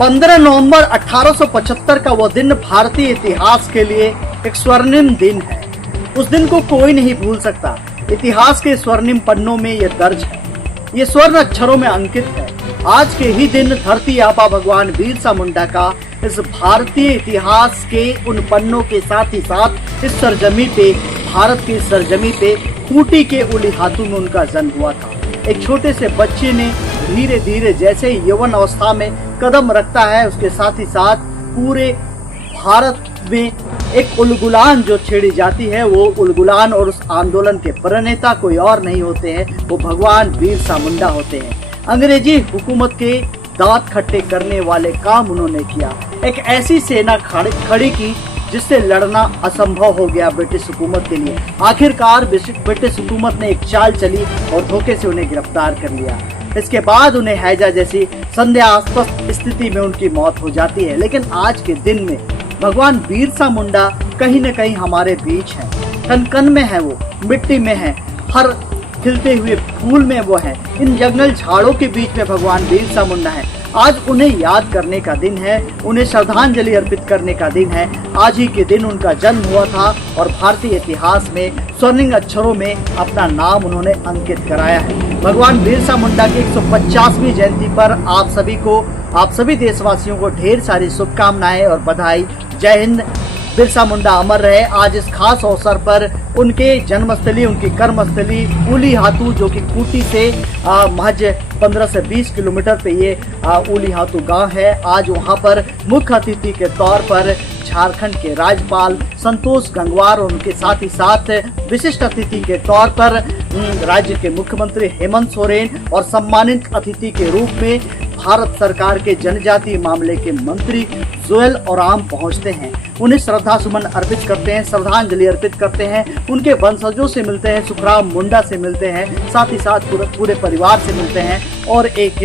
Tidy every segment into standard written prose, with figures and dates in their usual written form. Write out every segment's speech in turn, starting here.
15 नवंबर 1875 का वह दिन भारतीय इतिहास के लिए एक स्वर्णिम दिन है। उस दिन को कोई नहीं भूल सकता। इतिहास के स्वर्णिम पन्नों में यह दर्ज है, ये स्वर्ण अक्षरों में अंकित है। आज के ही दिन धरती आबा भगवान बिरसा मुंडा का इस भारतीय इतिहास के उन पन्नों के साथ ही साथ इस सरजमी पे, भारत की सरजमी पे खूंटी के उलीहातू में उनका जन्म हुआ था। एक छोटे से बच्चे ने धीरे धीरे जैसे यौवन अवस्था में कदम रखता है, उसके साथ ही साथ पूरे भारत में एक उलगुलान जो छेड़ी जाती है, वो उलगुलान और उस आंदोलन के प्रणेता कोई और नहीं होते हैं, वो भगवान बिरसा मुंडा होते हैं। अंग्रेजी हुकूमत के दांत खट्टे करने वाले काम उन्होंने किया। एक ऐसी सेना खड़ी की जिससे लड़ना असंभव हो गया ब्रिटिश हुकूमत के लिए। आखिरकार ब्रिटिश हुकूमत ने एक चाल चली और धोखे से उन्हें गिरफ्तार कर लिया। इसके बाद उन्हें हैजा जैसी संदेहास्पद स्थिति में उनकी मौत हो जाती है। लेकिन आज के दिन में भगवान बिरसा मुंडा कहीं न कहीं हमारे बीच है, कन कन में है, वो मिट्टी में है, हर खिलते हुए फूल में वो है। इन जंगल झाड़ों के बीच में भगवान बिरसा मुंडा है। आज उन्हें याद करने का दिन है, उन्हें श्रद्धांजलि अर्पित करने का दिन है। आज ही के दिन उनका जन्म हुआ था और भारतीय इतिहास में स्वर्णिम अक्षरों में अपना नाम उन्होंने अंकित कराया है। भगवान बिरसा मुंडा की 150वीं जयंती पर आप सभी देशवासियों को ढेर सारी शुभकामनाएं और बधाई। जय हिंद। बिरसा मुंडा अमर रहे। आज इस खास अवसर पर उनके जन्मस्थली, उनकी कर्मस्थली उलीहातू, जो कि खूंटी से महज 15 से 20 किलोमीटर पे ये उलीहातू गांव है, आज वहां पर मुख्य अतिथि के तौर पर झारखंड के राज्यपाल संतोष गंगवार और उनके साथ ही साथ विशिष्ट अतिथि के तौर पर राज्य के मुख्यमंत्री हेमंत सोरेन और सम्मानित अतिथि के रूप में भारत सरकार के जनजातीय मामले के मंत्री जोएल ओराम पहुंचते हैं। उन्हें श्रद्धा सुमन अर्पित करते हैं, श्रद्धांजलि अर्पित करते हैं, उनके वंशजों से मिलते हैं, सुखराम मुंडा से मिलते हैं, साथ ही साथ पूरे परिवार से मिलते हैं और एक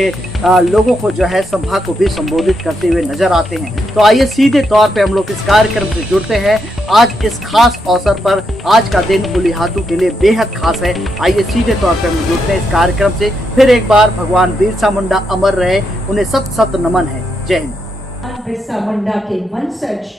लोगों को जो है सभा को भी संबोधित करते हुए नजर आते हैं। तो आइए सीधे तौर पे हम लोग इस कार्यक्रम से जुड़ते हैं। आज इस खास अवसर पर आज का दिन उलीहातू के लिए बेहद खास है। आइए सीधे तौर पे हम जुड़ते हैं इस कार्यक्रम से। फिर एक बार भगवान बिरसा मुंडा अमर रहे, उन्हें सत सत नमन है। जय हिंद। बिरसा मुंडा के वंशज,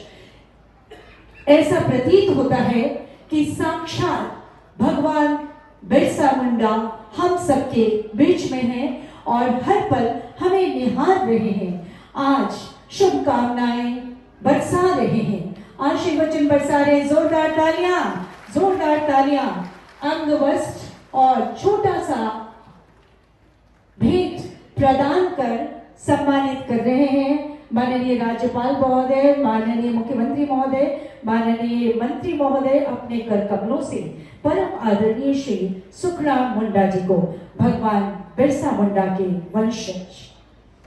ऐसा प्रतीत होता है कि साक्षात भगवान बिरसा मुंडा हम सबके बीच में हैं और हर पल हमें निहार रहे हैं। आज शुभकामनाएं बरसा रहे हैं, आशीर्वचन बरसा रहे। जोरदार तालियां, जोरदार तालियां। अंग वस्त्र और छोटा सा भेंट प्रदान कर सम्मानित कर रहे हैं माननीय राज्यपाल महोदय, माननीय मुख्यमंत्री महोदय, माननीय मंत्री महोदय अपने कर कमलों से परम आदरणीय श्री सुखराम मुंडा जी को, भगवान बिरसा मुंडा के वंशज।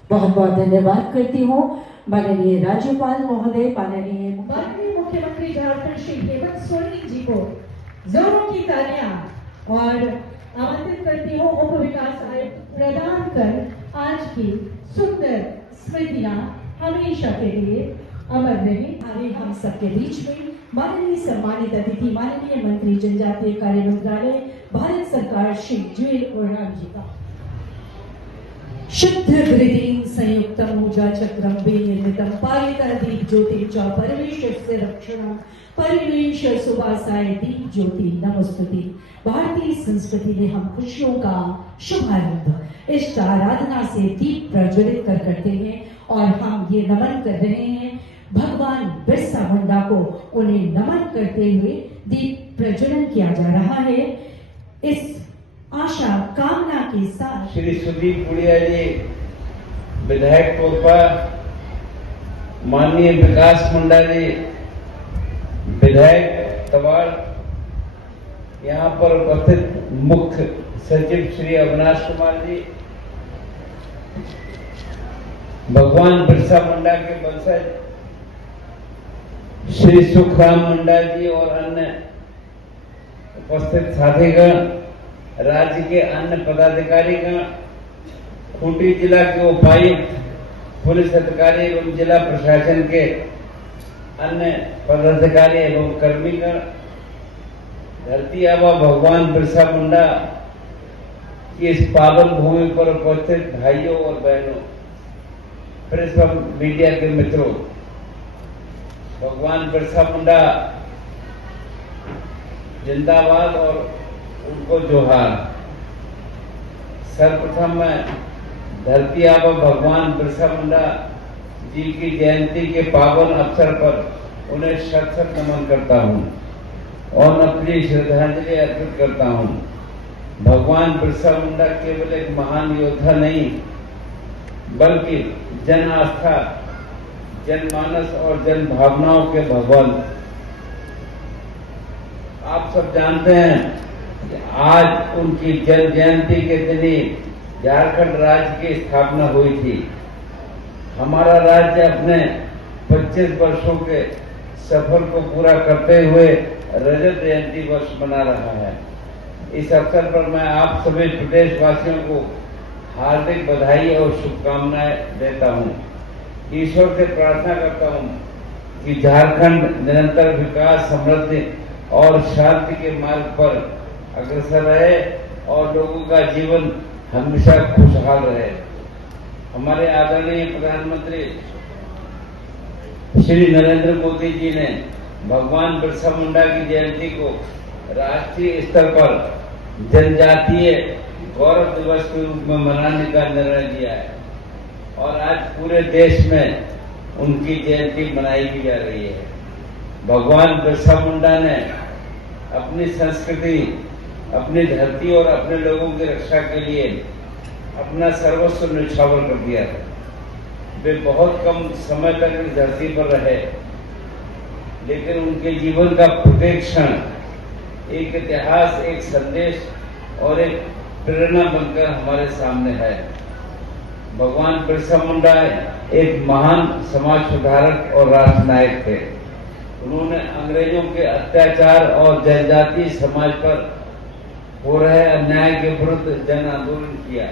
बहुत बहुत धन्यवाद करती हूँ माननीय राज्यपाल महोदय, माननीय मुख्यमंत्री झारखंड श्री हेमंत सोरेन जी को जोरों की तालियां और आमंत्रित करती हूँ उप विकास आयुक्त प्रदान कर आज की सुंदर स्मृतियां हमेशा के लिए अमर रहे। हम सबके बीच में माननीय सम्मानित अतिथि, माननीय मंत्री जनजातीय कार्य मंत्रालय, भारत सरकार श्री जोएल ओराम जी का। शुद्ध हृदय संयुक्तम ऊर्जा चक्रम विनिर्मितम पारिता दीप ज्योति च परमेश से रक्षणम परिवेश सुवासाय दीप ज्योति नमस्तुते। भारतीय संस्कृति में हम खुशियों का शुभारंभ इष्ट आराधना से दीप प्रज्वलित करते हैं और हम ये नमन कर रहे हैं भगवान बिरसा मुंडा को। उन्हें नमन करते हुए दीप प्रज्वलन किया जा रहा है। इस आशा कामना के साथ श्री सुदीप गुड़िया जी विधायक टोपा, माननीय विकास मुंडा जी विधायक तवाड़, यहाँ पर उपस्थित मुख्य सचिव श्री अविनाश कुमार जी, भगवान बिरसा मुंडा के वंशज श्री सुखराम मुंडा जी और अन्य उपस्थित साथीगण, राज्य के अन्य पदाधिकारीगण, खूंटी जिला के उपायुक्त, पुलिस अधिकारी एवं जिला प्रशासन के अन्य पदाधिकारी एवं कर्मीगण, धरती आबा भगवान बिरसा मुंडा की इस पावन भूमि पर उपस्थित भाइयों और बहनों, प्रेस और मीडिया के मित्रों, भगवान बिरसा मुंडा जिंदाबाद और उनको जोहार। सर्वप्रथम मैं धरती आबा भगवान बिरसा मुंडा जी की जयंती के पावन अवसर पर उन्हें शत शत नमन करता हूं और अपनी श्रद्धांजलि अर्पित करता हूं। भगवान बिरसा मुंडा केवल एक महान योद्धा नहीं, बल्कि जन आस्था, जनमानस और जन भावनाओं के भगवान। आप सब जानते हैं कि आज उनकी जन्म जयंती के दिन ही झारखंड राज्य की स्थापना हुई थी। हमारा राज्य अपने 25 वर्षों के सफर को पूरा करते हुए रजत जयंती वर्ष मना रहा है। इस अवसर पर मैं आप सभी प्रदेशवासियों को हार्दिक बधाई और शुभकामनाएं देता हूं। ईश्वर से प्रार्थना करता हूं कि झारखंड निरंतर विकास, समृद्धि और शांति के मार्ग पर अग्रसर रहे और लोगों का जीवन हमेशा खुशहाल रहे। हमारे आदरणीय प्रधानमंत्री श्री नरेंद्र मोदी जी ने भगवान बिरसा मुंडा की जयंती को राष्ट्रीय स्तर पर जनजातीय गौरव दिवस के रूप में मनाने का निर्णय लिया है और आज पूरे देश में उनकी जयंती मनाई भी जा रही है। भगवान बिरसा मुंडा ने अपनी संस्कृति, अपनी धरती और अपने लोगों की रक्षा के लिए अपना सर्वस्व न्यौछावर कर दिया था। वे बहुत कम समय तक इस धरती पर रहे, लेकिन उनके जीवन का प्रत्येक क्षण एक इतिहास, एक संदेश और एक प्रेरणा बनकर हमारे सामने है। भगवान बिरसा मुंडा एक महान समाज सुधारक और राष्ट्रनायक थे। उन्होंने अंग्रेजों के अत्याचार और जनजातीय समाज पर हो रहे अन्याय के विरुद्ध जन आंदोलन किया।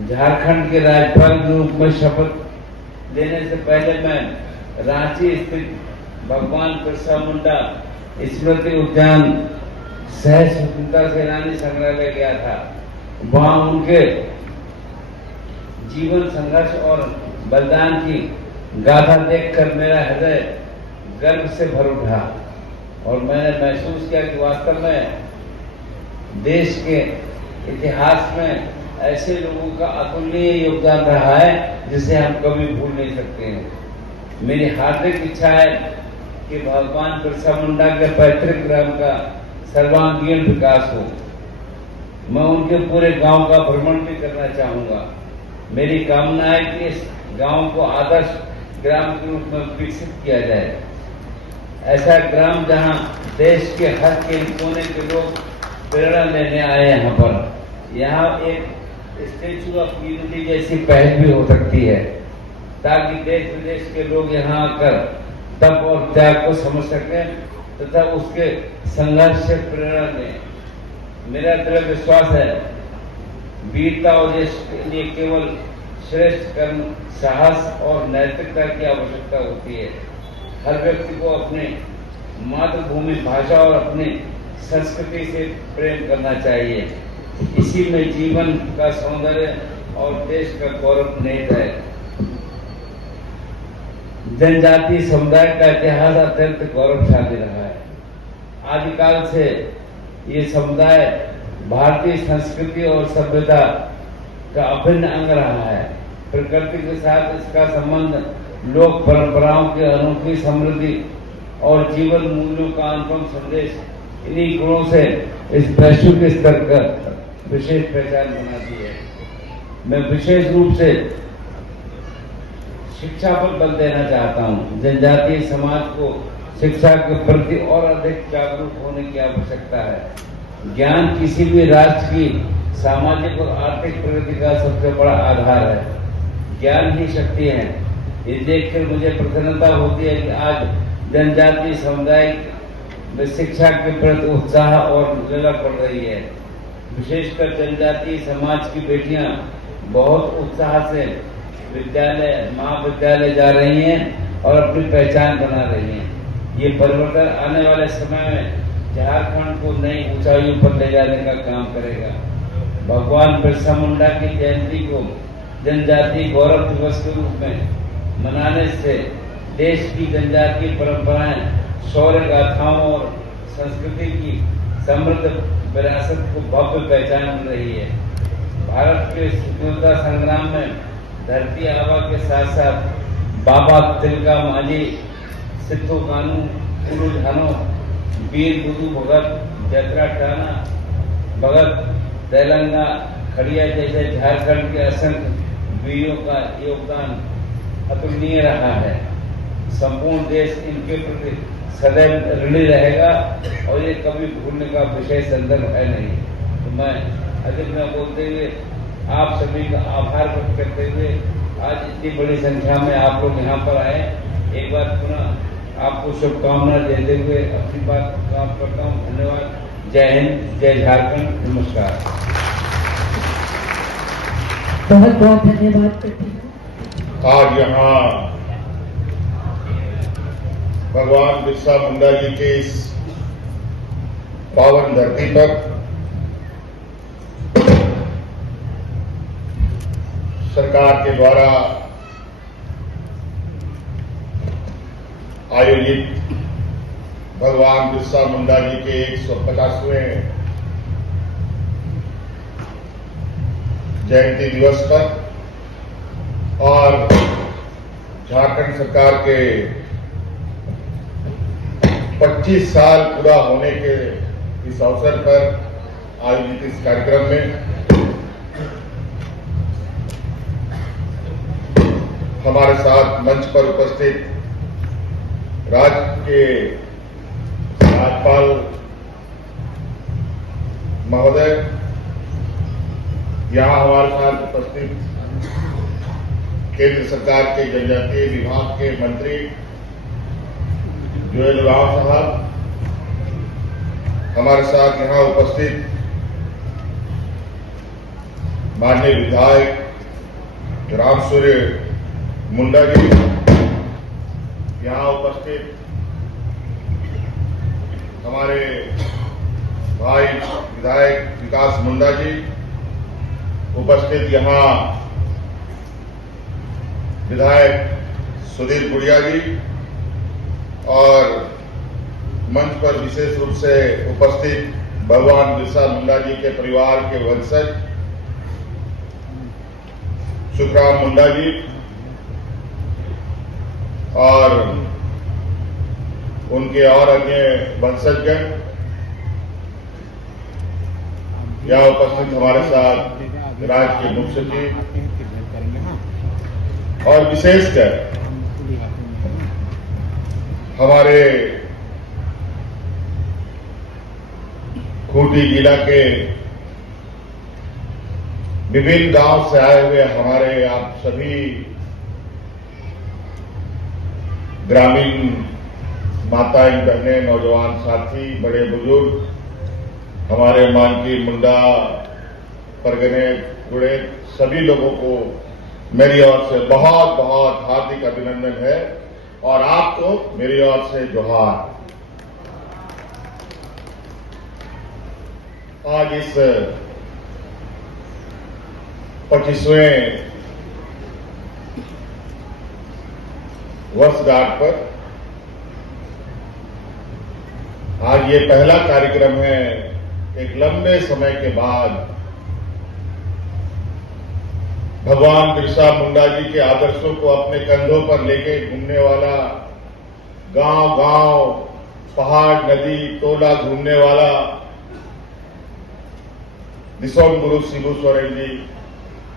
झारखंड के राज्यपाल के रूप में शपथ लेने से पहले मैं रांची स्थित भगवान बिरसा मुंडा स्मृति उद्यान सह स्वतंत्रता सेनानी संग्रहालय गया था। वहां उनके जीवन, संघर्ष और बलिदान की गाथा देखकर मेरा हृदय गर्व से भर उठा और मैंने महसूस किया कि वास्तव में देश के इतिहास में ऐसे लोगों का अतुलनीय योगदान रहा है जिसे हम कभी भूल नहीं सकते हैं। मेरी हार्दिक इच्छा है कि भगवान बिरसा मुंडा के पैतृक ग्राम का सर्वांगीण विकास हो। मैं उनके पूरे गांव का भ्रमण भी करना चाहूंगा। मेरी कामना है कि इस गांव को आदर्श ग्राम के रूप में विकसित किया जाए। ऐसा ग्राम जहां देश के हर कोने के लोग प्रेरणा लेने आए यहाँ पर। यहाँ एक स्टैच्यू ऑफ यूनिटी जैसी पहल भी हो सकती है ताकि देश विदेश के लोग यहाँ आकर तप और त्याग को समझ सकें तथा उसके संघर्ष से प्रेरणा लें। मेरा दृढ़ विश्वास है वीरता और देश के लिए केवल श्रेष्ठ कर्म, साहस और नैतिकता की आवश्यकता होती है। हर व्यक्ति को अपने मातृभूमि, भाषा और अपनी संस्कृति से प्रेम करना चाहिए। इसी में जीवन का सौंदर्य और देश का गौरव निहित है। जनजातीय समुदाय का इतिहास अत्यंत गौरवशाली रहा है। आदिकाल से ये समुदाय भारतीय संस्कृति और सभ्यता का अभिन्न अंग रहा है। प्रकृति के साथ इसका संबंध लोक परंपराओं की अनोखी समृद्धि और जीवन मूल्यों का अनुपम संदेश, इन्हीं गुणों से इस वैश्विक स्तर का विशेष पहचान बनाती है। मैं विशेष रूप से शिक्षा पर बल देना चाहता हूँ। जनजातीय समाज को शिक्षा के प्रति और अधिक जागरूक होने की आवश्यकता है। ज्ञान किसी भी राष्ट्र की सामाजिक और आर्थिक प्रगति का सबसे बड़ा आधार है। ज्ञान ही शक्ति है। ये देखकर मुझे प्रसन्नता होती है कि आज जनजातीय समुदाय में शिक्षा के प्रति उत्साह और ललक बढ़ रही है। विशेषकर जनजातीय समाज की बेटियां बहुत उत्साह से विद्यालय, महाविद्यालय जा रही हैं और अपनी पहचान बना रही हैं। ये परिवर्तन आने वाले समय में झारखंड को नई ऊंचाइयों पर ले जाने का काम करेगा। भगवान बिरसा मुंडा की जयंती को जनजातीय गौरव दिवस के रूप में मनाने से देश की जनजातीय परंपराएं, शौर्य गाथाओं और संस्कृति की समृद्ध विरासत को भव्य पहचान मिल रही है। भारत के स्वतंत्रता संग्राम में धरती आबा के साथ साथ बाबा तिलका मांझी, सिद्धू कानू, कुलू झानो, वीर बुधू भगत, जतरा टाना भगत, तेलंगा खड़िया जैसे झारखंड के असंख्य वीरों का योगदान अतुलनीय रहा है। संपूर्ण देश इनके प्रति सदैव ऋणी रहेगा और ये कभी भूलने का विषय संदर्भ है नहीं। तो मैं अधिक न बोलते हुए आप सभी का आभार व्यक्त करते हुए आज इतनी बड़ी संख्या में आप लोग यहाँ पर आए, एक बार पुनः आपको शुभकामनाएं देते हुए अपनी बात समाप्त करता हूँ। धन्यवाद। जय हिंद, जय झारखंड, नमस्कार। बहुत बहुत धन्यवाद करती हूँ। आज यहाँ भगवान बिरसा मुंडा जी के इस पावन धरती पर सरकार के द्वारा आयोजित भगवान बिरसा मुंडा जी के 150वें जयंती दिवस पर और झारखंड सरकार के 25 साल पूरा होने के इस अवसर पर आयोजित इस कार्यक्रम में हमारे साथ मंच पर उपस्थित राज्य के राज्यपाल महोदय, यहां हमारे साथ उपस्थित केंद्र सरकार के जनजातीय विभाग के मंत्री जुएल राव साहब, हमारे साथ यहां उपस्थित माननीय विधायक राम सूर्य मुंडा जी, यहां उपस्थित हमारे भाई विधायक विकास मुंडा जी, उपस्थित यहां विधायक सुधीर गुड़िया जी और मंच पर विशेष रूप से उपस्थित भगवान बिरसा मुंडा जी के परिवार के वंशज सुखराम मुंडा जी और उनके और अन्य वंशजगण, यहां उपस्थित हमारे साथ राज्य के मुख्य सचिव और विशेषकर हमारे खूंटी जिला के विभिन्न गांव से आए हुए हमारे आप सभी ग्रामीण माताएं, बहनें, नौजवान साथी, बड़े बुजुर्ग, हमारे मानकी, मुंडा, परगने, गुड़े, सभी लोगों को मेरी ओर से बहुत बहुत हार्दिक अभिनंदन है और आपको मेरी ओर से जोहार। आज इस 25वें वर्षगांठ पर आज ये पहला कार्यक्रम है एक लंबे समय के बाद भगवान बिरसा मुंडा जी के आदर्शों को अपने कंधों पर लेके घूमने वाला, गांव-गांव, पहाड़, नदी, टोला घूमने वाला दिसोम गुरु शिबू सोरेन जी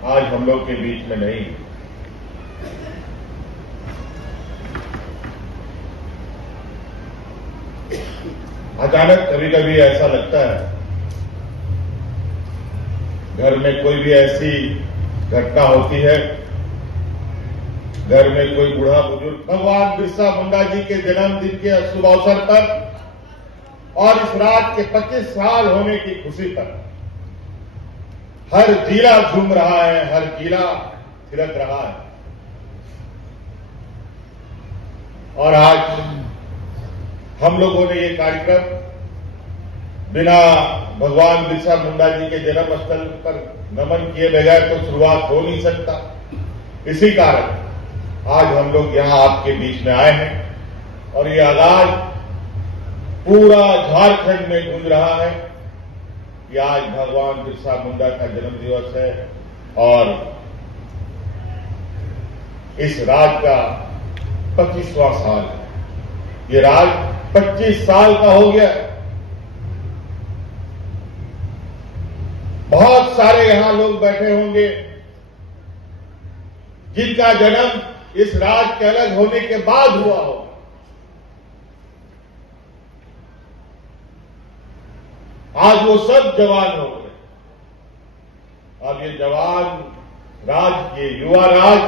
आज हम लोग के बीच में नहीं। अचानक कभी कभी ऐसा लगता है घर में कोई भी ऐसी घटना होती है, घर में कोई बूढ़ा बुजुर्ग, भगवान बिरसा मुंडा जी के जन्मदिन के शुभ अवसर पर और इस रात के 25 साल होने की खुशी पर हर जिला झूम रहा है, हर जिला थिरक रहा है। और आज हम लोगों ने ये कार्यक्रम बिना भगवान बिरसा मुंडा जी के जन्म स्थल पर नमन किए बगैर तो शुरुआत हो नहीं सकता। इसी कारण आज हम लोग यहां आपके बीच में आए हैं और ये आगाज पूरा झारखंड में गूंज रहा है कि आज भगवान बिरसा मुंडा का जन्म दिवस है और इस राज का 25वां साल है। ये राज 25 साल का हो गया। बहुत सारे यहां लोग बैठे होंगे जिनका जन्म इस राज के अलग होने के बाद हुआ हो। आज वो सब जवान हो गए। अब ये जवान राज, ये युवा राज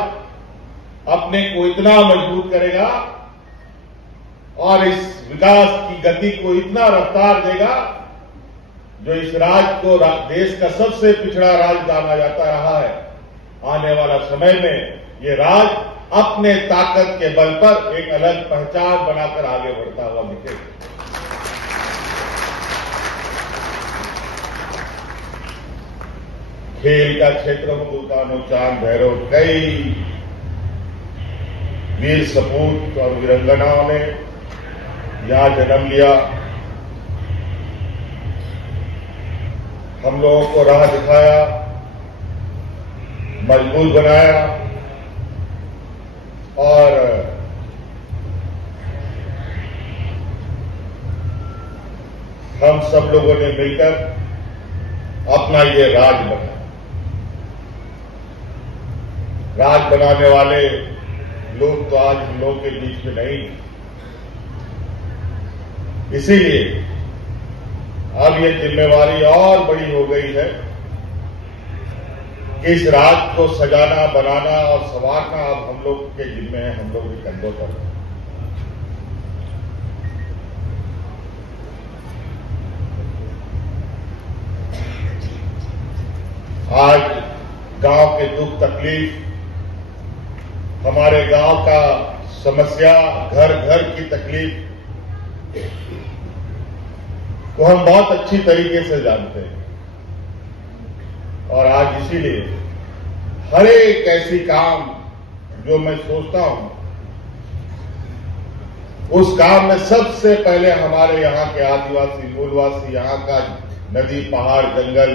अपने को इतना मजबूत करेगा और इस विकास की गति को इतना रफ्तार देगा जो इस राज को देश का सबसे पिछड़ा राज माना जाता रहा है। आने वाला समय में ये राज अपने ताकत के बल पर एक अलग पहचान बनाकर आगे बढ़ता हुआ दिखेगा। खेल का क्षेत्र हो, दुकानों, चांद, भैरव, कई वीर सपूत और वीरंगनाओं ने यहां जन्म लिया। हम लोगों को राह दिखाया, मजबूत बनाया और हम सब लोगों ने मिलकर अपना ये राज बनाया। राज बनाने वाले लोग तो आज हम लोगों के बीच में नहीं। इसीलिए अब ये जिम्मेवारी और बड़ी हो गई है कि इस राज को सजाना, बनाना और संवारना अब हम लोग के जिम्मे है, हम लोग के कंधों पर है। आज गांव के दुख तकलीफ, हमारे गांव का समस्या, घर घर की तकलीफ को हम बहुत अच्छी तरीके से जानते हैं और आज इसीलिए हर एक ऐसी काम जो मैं सोचता हूं उस काम में सबसे पहले हमारे यहां के आदिवासी, मूलवासी, यहां का नदी, पहाड़, जंगल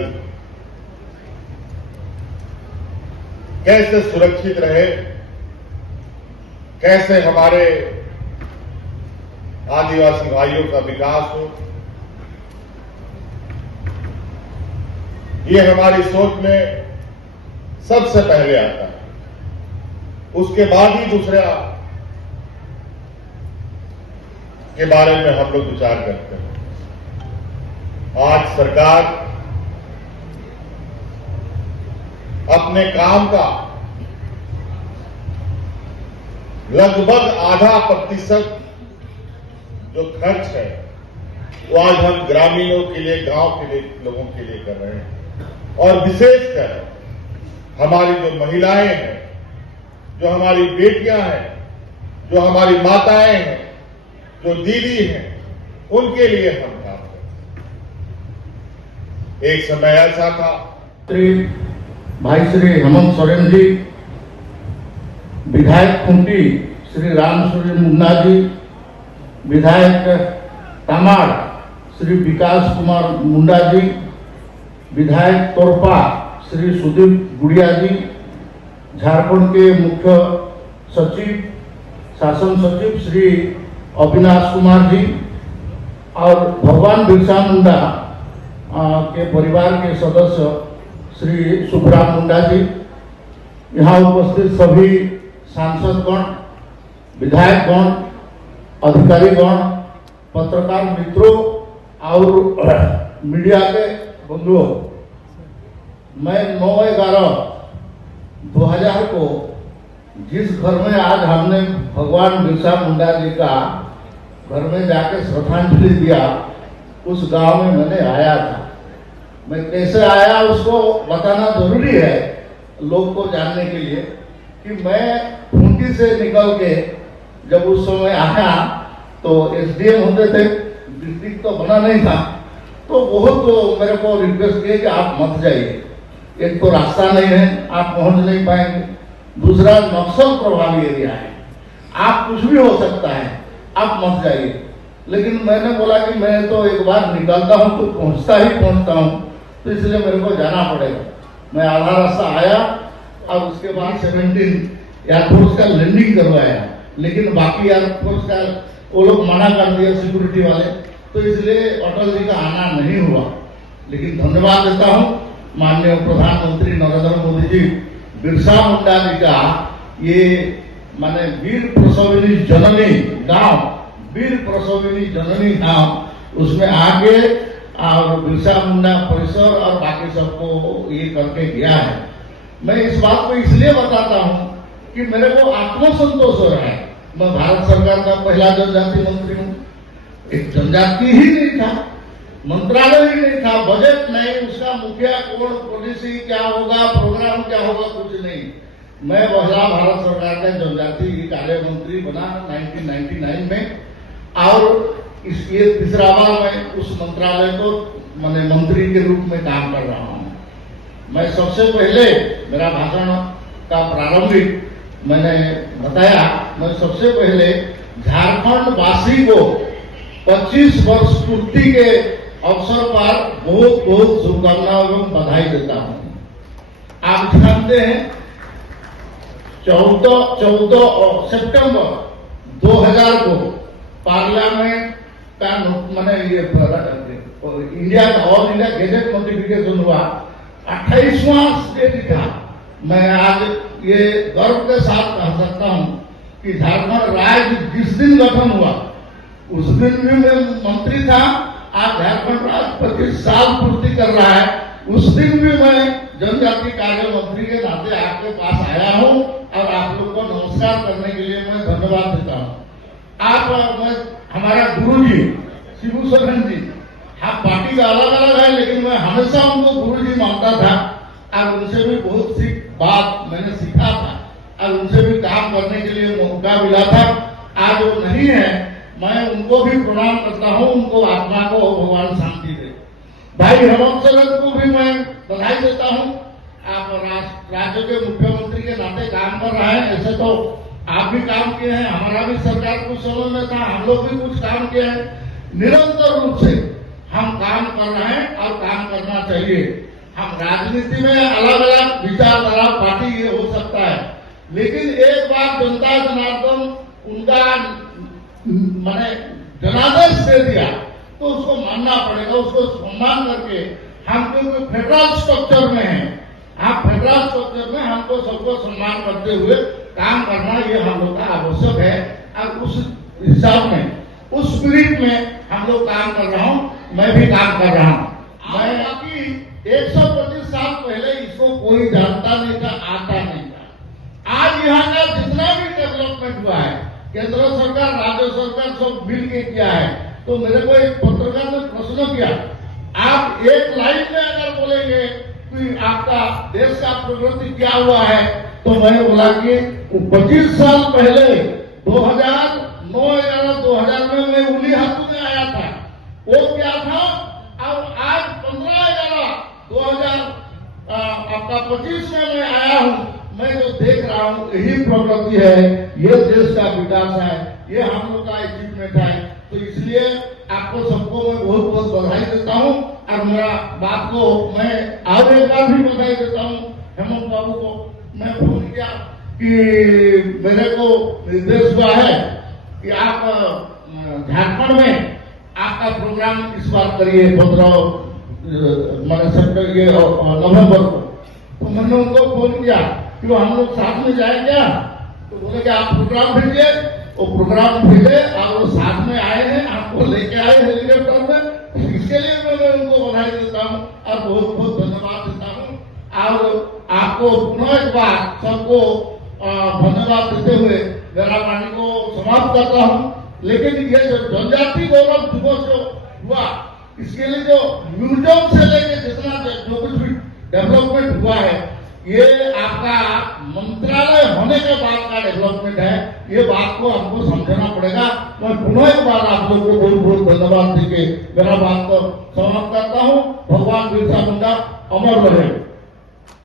कैसे सुरक्षित रहे, कैसे हमारे आदिवासी भाइयों का विकास हो, ये हमारी सोच में सबसे पहले आता है। उसके बाद ही दूसरे के बारे में हम लोग विचार करते हैं। आज सरकार अपने काम का लगभग 0.5% जो खर्च है वो आज हम ग्रामीणों के लिए, गांव के लिए, लोगों के लिए कर रहे हैं। और विशेषकर हमारी जो महिलाएं हैं, जो हमारी बेटियां हैं, जो हमारी माताएं हैं, जो दीदी हैं, उनके लिए हम काम करते हैं। एक समय ऐसा था, भाई श्री हेमंत सोरेन जी, विधायक खुंटी श्री रामसूर्य मुन्ना जी, विधायक तमाड़ श्री विकास कुमार मुंडा जी, विधायक तोरपा श्री सुदीप गुड़िया जी, झारखंड के मुख्य सचिव, शासन सचिव श्री अविनाश कुमार जी और भगवान बिरसा मुंडा के परिवार के सदस्य श्री सुखराम मुंडा जी, यहाँ उपस्थित सभी सांसदगण, विधायकगण, अधिकारीगण, पत्रकार मित्रों और मीडिया के बंधुओं, मैं 9/11/2000 को जिस घर में आज हमने भगवान बिरसा मुंडा जी का घर में जाके श्रद्धांजलि दिया, उस गांव में मैंने आया था। मैं कैसे आया उसको बताना जरूरी है लोग को जानने के लिए कि मैं खूंटी से निकल के जब उस समय आया तो एसडीएम होते थे, डिस्ट्रिक्ट तो बना नहीं था, तो बहुत तो मेरे को रिक्वेस्ट किए कि आप मत जाइए, एक तो रास्ता नहीं है, आप पहुंच नहीं पाएंगे। दूसरा नक्सल प्रभावी एरिया है, आप कुछ भी हो सकता है, आप मत जाइए। लेकिन मैंने बोला कि मैं तो एक बार निकलता हूँ तो पहुँचता हूँ, तो इसलिए मेरे को जाना पड़ेगा। मैं आधा रास्ता आया और उसके बाद 17 एयरफोर्स का लैंडिंग करवाया, लेकिन बाकी एयरफोर्स का वो लोग मना कर दिया सिक्योरिटी वाले, तो इसलिए अटल जी का आना नहीं हुआ। लेकिन धन्यवाद देता हूँ माननीय प्रधानमंत्री नरेंद्र मोदी जी, बिरसा मुंडा जी का ये माने वीर प्रसविनी जननी गांव, वीर प्रसविनी जननी गांव, उसमें आके और बिरसा मुंडा परिसर और बाकी सबको ये करके गया है। मैं इस बात को इसलिए बताता हूँ कि मेरे को आत्मसंतोष हो रहा है। मैं भारत सरकार का पहला जनजाति मंत्री हूँ, एक जनजाति ही नहीं था, मंत्रालय ही नहीं था, बजट नहीं, उसका मुखिया कौन, पॉलिसी क्या होगा, प्रोग्राम क्या होगा, कुछ नहीं। मैं पहला भारत सरकार का जनजाति कार्य मंत्री बना 1999 में, और ये तीसरा बार मैं उस मंत्रालय को मैंने मंत्री के रूप में काम कर रहा हूँ। मैं सबसे पहले मेरा भाषण का प्रारंभिक मैंने बताया, मैं सबसे पहले झारखंड वासी को 25 वर्ष पूर्ति के अवसर पर बहुत बहुत शुभकामनाओं एवं बधाई देता हूँ। आप जानते हैं 14 सितंबर 2000 को पार्लियामेंट का मैंने ये इंडिया का ऑल इंडिया गैजेट नोटिफिकेशन हुआ, 28वां स्टेट था। मैं आज ये गर्व के साथ कह सकता हूँ कि झारखंड राज्य जिस दिन गठन हुआ उस दिन भी मैं मंत्री था। आज झारखंड राज्य 25 साल पूर्ति कर रहा है, उस दिन भी मैं जनजाति कार्य मंत्री के नाते आपके पास आया हूँ और आप लोग को नमस्कार करने के लिए मैं धन्यवाद देता हूँ। आप मैं हमारा गुरु जी शिबू सोरेन जी, हाँ पार्टी का अलग अलग है, लेकिन मैं हमेशा उनको गुरु जी मानता था और उनसे भी बहुत सी बात मैंने सीखा था और उनसे भी काम करने के लिए मौका मिला था। आज वो नहीं है, मैं उनको भी प्रणाम करता हूँ, उनको आत्मा को भगवान शांति दे। भाई हेमंत सोरेन को भी मैं बधाई देता हूँ। आप राज्य के मुख्यमंत्री के नाते काम कर रहे हैं, ऐसे तो आप भी काम किए हैं, हमारा भी सरकार कुछ समय में था, हम लोग भी कुछ काम किए हैं। निरंतर रूप से हम काम कर रहे हैं और काम करना चाहिए। हम राजनीति में अलग अलग विचारधारा पार्टी ये हो सकता है, लेकिन एक बार जनता जनार्दन उनका मैंने जनादेश दे दिया तो उसको मानना पड़ेगा, उसको सम्मान करके हम क्योंकि फेडरल स्ट्रक्चर में हैं, आप फेडरल स्ट्रक्चर में हमको सबको सम्मान करते हुए काम करना ये हम लोग का आवश्यक है। और उस हिसाब में उस स्पिरिट में हम लोग काम कर रहा हूँ, मैं भी काम कर रहा हूँ। मैं बाकी 125 साल पहले इसको कोई जानता नहीं था, आता नहीं था। आज यहाँ का जितना भी डेवलपमेंट हुआ है, केंद्र सरकार राज्य सरकार सब मिल के किया है। तो मेरे को एक पत्रकार ने प्रश्न किया, आप एक लाइन में अगर बोलेंगे कि आपका देश का प्रगति क्या हुआ है, तो मैंने बोला कि 25 साल पहले 2009-11-2000 में मैं उंगली हाथों में आया था, वो क्या था, और आज 15/11/2025 में मैं आया हूँ। मैं जो देख रहा हूँ यही प्रगति है, ये देश का विकास है, ये हम लोग का अचीवमेंट है। तो इसलिए आपको सबको मैं बहुत बहुत बधाई देता हूँ। और मेरा बात को मैं और एक बार भी बधाई देता हूँ हेमंत बाबू को। मैं फोन किया कि मेरे को निर्देश हुआ है कि आप झारखंड में आपका प्रोग्राम इस बार करिए 15 नवंबर को। तो मैंने उनको फोन किया कि वो हम लोग साथ में जाए क्या, तो बोले कि आप प्रोग्राम भेजिए। वो प्रोग्राम भेजे और वो साथ में आए हैं, आपको लेके आए हेलीकॉप्टर में। इसके लिए मैं उनको बधाई देता हूँ और बहुत बहुत धन्यवाद देता हूँ। और आपको पुनः एक बार सबको धन्यवाद देते हुए मेरा वाणी को समाप्त करता हूँ। लेकिन ये जो जनजाति गौरव दिवस जो हुआ, इसके लिए जो म्यूजियम से लेके जितना जो कुछ भी डेवलपमेंट हुआ है, ये आपका मंत्रालय होने के बाद का डेवलपमेंट है। ये बात को हमको समझना पड़ेगा। मैं पुनः एक बार आप लोग को बहुत बहुत धन्यवाद देके मेरा बात को समाप्त करता हूँ। भगवान बिरसा मुंडा अमर रहे।